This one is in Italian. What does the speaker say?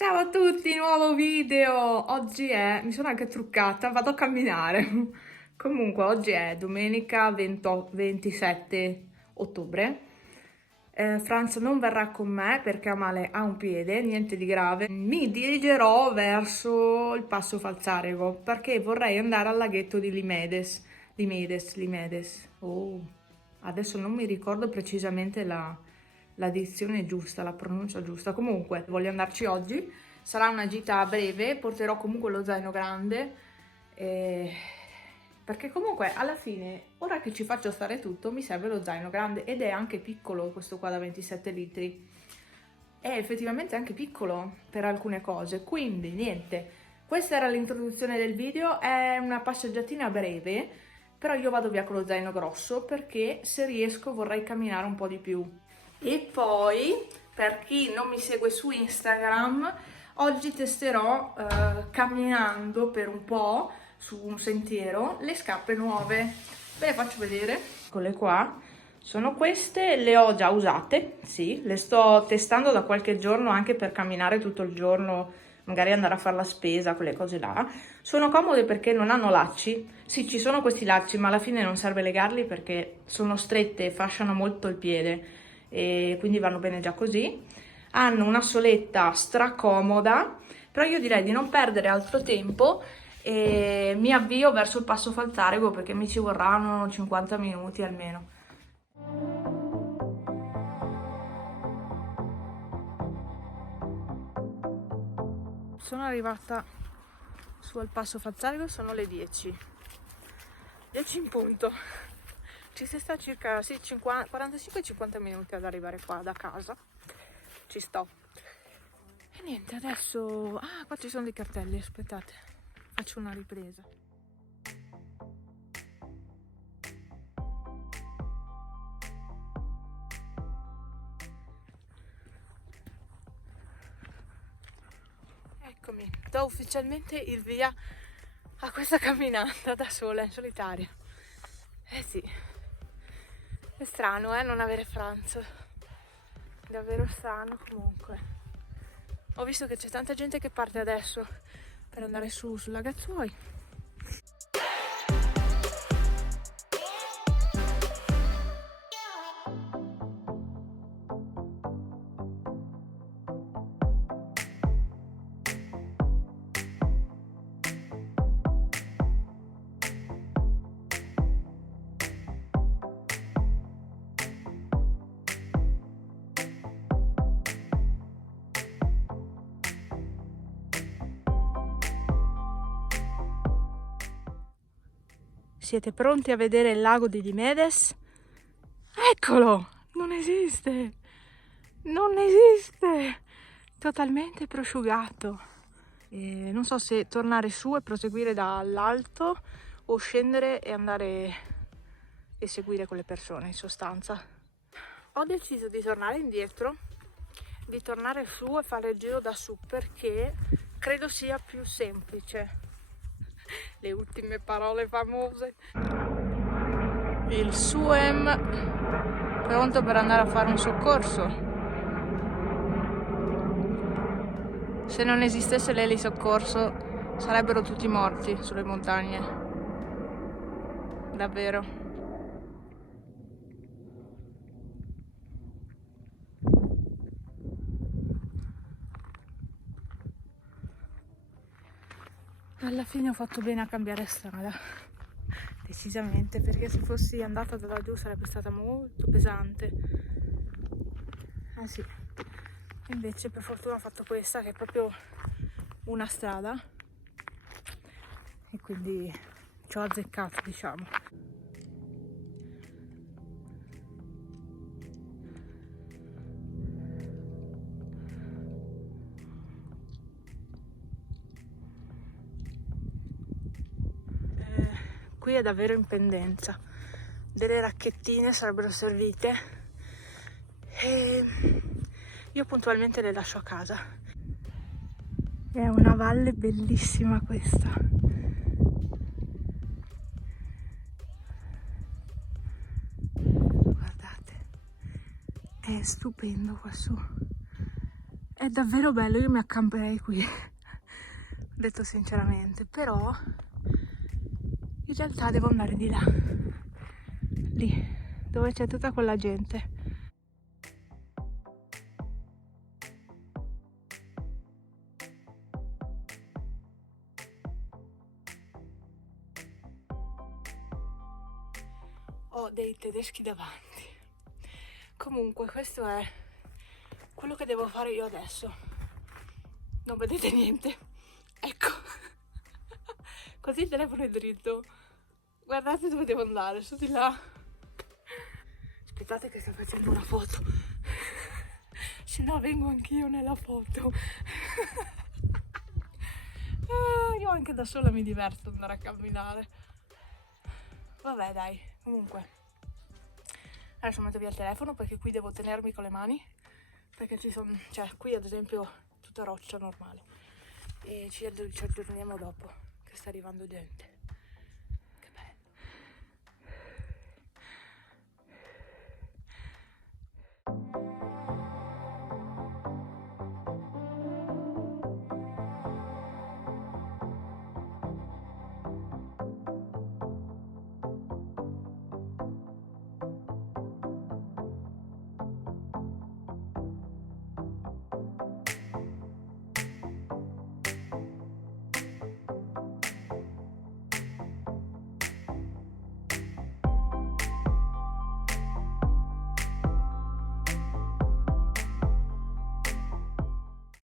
Ciao a tutti, nuovo video! Mi sono anche truccata, vado a camminare. Comunque, oggi è domenica 27 ottobre. Franz non verrà con me perché ha male a un piede, niente di grave. Mi dirigerò verso il Passo Falzarego perché vorrei andare al laghetto di Limedes. Limedes. Oh, adesso non mi ricordo precisamente la dizione giusta, la pronuncia giusta. Comunque, voglio andarci oggi. Sarà una gita breve, porterò comunque lo zaino grande. eh, Perché comunque alla fine, ora che ci faccio stare tutto, mi serve lo zaino grande ed è anche piccolo questo qua da 27 litri. È effettivamente anche piccolo per alcune cose, quindi niente. Questa era l'introduzione del video, è una passeggiatina breve, però io vado via con lo zaino grosso perché se riesco vorrei camminare un po' di più. E poi, per chi non mi segue su Instagram, oggi testerò camminando per un po' su un sentiero le scarpe nuove. Ve le faccio vedere. Eccole qua. Sono queste, le ho già usate, sì, le sto testando da qualche giorno anche per camminare tutto il giorno, magari andare a fare la spesa, quelle cose là. Sono comode perché non hanno lacci. Sì, ci sono questi lacci, ma alla fine non serve legarli perché sono strette e fasciano molto il piede e quindi vanno bene già così. Hanno una soletta stracomoda, però io direi di non perdere altro tempo e mi avvio verso il Passo Falzarego perché mi ci vorranno 50 minuti almeno. Sono arrivata su al Passo Falzarego, sono le 10. 10 in punto. Ci si sta circa 45-50 minuti ad arrivare qua da casa. Ci sto. E niente, adesso... Ah, qua ci sono dei cartelli, aspettate. Faccio una ripresa. Eccomi, do ufficialmente il via a questa camminata da sola, in solitaria. Eh sì, è strano, non avere Franz. Davvero strano comunque. Ho visto che c'è tanta gente che parte adesso per andare sul Lagazzuoi. Siete pronti a vedere il lago di Limedes? Eccolo! Non esiste! Non esiste! Totalmente prosciugato. E non so se tornare su e proseguire dall'alto o scendere e andare e seguire quelle persone in sostanza. Ho deciso di tornare indietro, di tornare su e fare il giro da su perché credo sia più semplice. Le ultime parole famose. Il SUEM pronto per andare a fare un soccorso. Se non esistesse l'elisoccorso sarebbero tutti morti sulle montagne. Davvero. Alla fine ho fatto bene a cambiare strada, decisamente, perché se fossi andata da laggiù sarebbe stata molto pesante. Ah sì, invece per fortuna ho fatto questa che è proprio una strada e quindi ci ho azzeccato, diciamo. Qui è davvero in pendenza, delle racchettine sarebbero servite e io puntualmente le lascio a casa. È una valle bellissima questa. Guardate, è stupendo qua su. È davvero bello, io mi accamperei qui, detto sinceramente, però in realtà devo andare di là, lì, dove c'è tutta quella gente. Ho dei tedeschi davanti. Comunque questo è quello che devo fare io adesso. Non vedete niente? Ecco. Così il telefono è dritto. Guardate dove devo andare, su di là. Aspettate che sto facendo una foto. Se no vengo anch'io nella foto. Io anche da sola mi diverto andare a camminare. Vabbè dai, comunque. Adesso metto via il telefono perché qui devo tenermi con le mani. Perché ci sono, cioè qui ad esempio tutta roccia normale. E ci aggiorniamo dopo che sta arrivando gente.